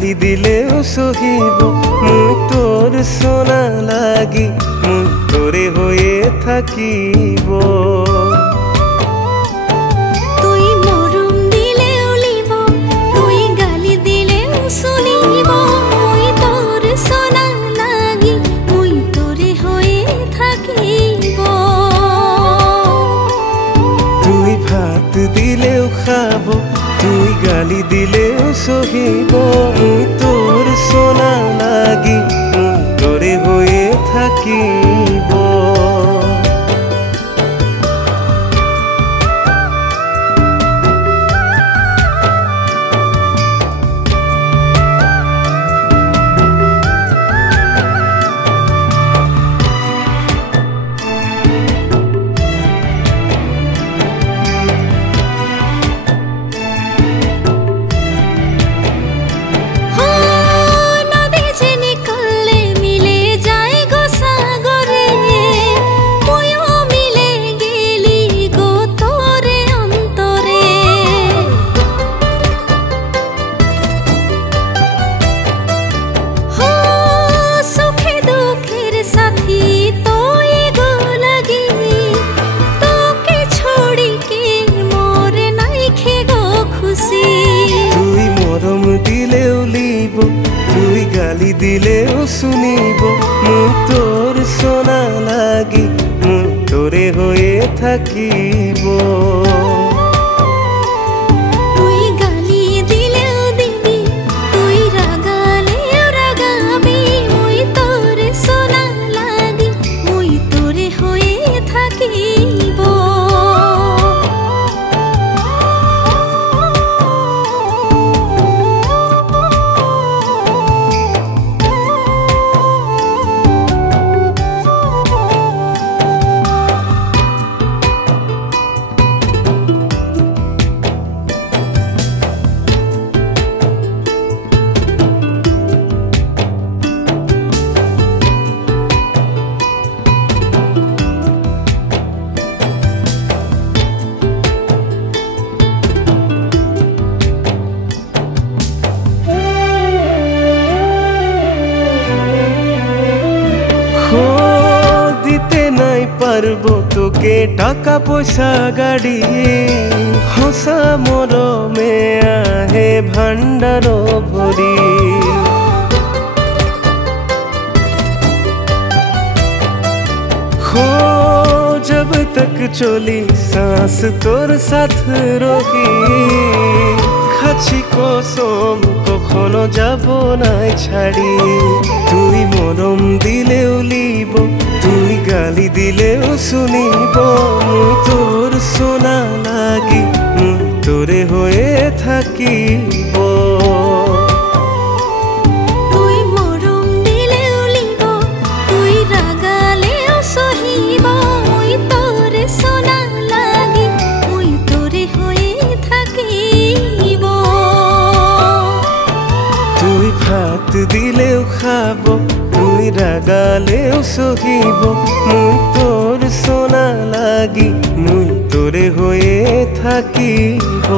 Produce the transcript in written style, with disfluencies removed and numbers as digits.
গালি দিলেও সহিব মুই তোর সোনা লাগি মুই তোরে হয়ে থাকিব তুই মরম দিলেও লিব তুই গালি দিলেও শুনিব মুই তোর সোনা লাগি মুই তোরে হয়ে থাকিব তুই ভাত দিলেও খাব তুই গালি দিলেও সহিব মুই তোর সোনা লাগি মুই তোরে হয়ে থাকিব তুই গালি দিলেও শুনিব মুই তোর সোনা লাগি মুই তোরে হয়ে থাকিব তুই গালি দিলেও দিবি তুই রাগালেও রাগাবি মুই তোর সোনা লাগি মুই তোরে হয়ে থাকিব দিতে নাই পারবো তোকে টাকা পয়সা গাড়ি হসা মরমে আহে ভান্ডার ভরি हो जब तक चली सांस तोर साथ रही খাছি কসম কখনো যাব না ছাড়ি তুই মরম দিলেও লিব তুই গালি দিলেও শুনিব মুই তোর সোনা লাগি মুই তোরে হয়ে থাকিব তুই মরম দিলেও লিব তুই রাগালেও সহিব মুই তোর সোনা লাগি মুই তোরে হয়ে থাকিব তুই ভাত দিলেও খাব তুই রাগালেও সহিব মুই তোর সোনা লাগি মুই তোরে হয়ে থাকিব।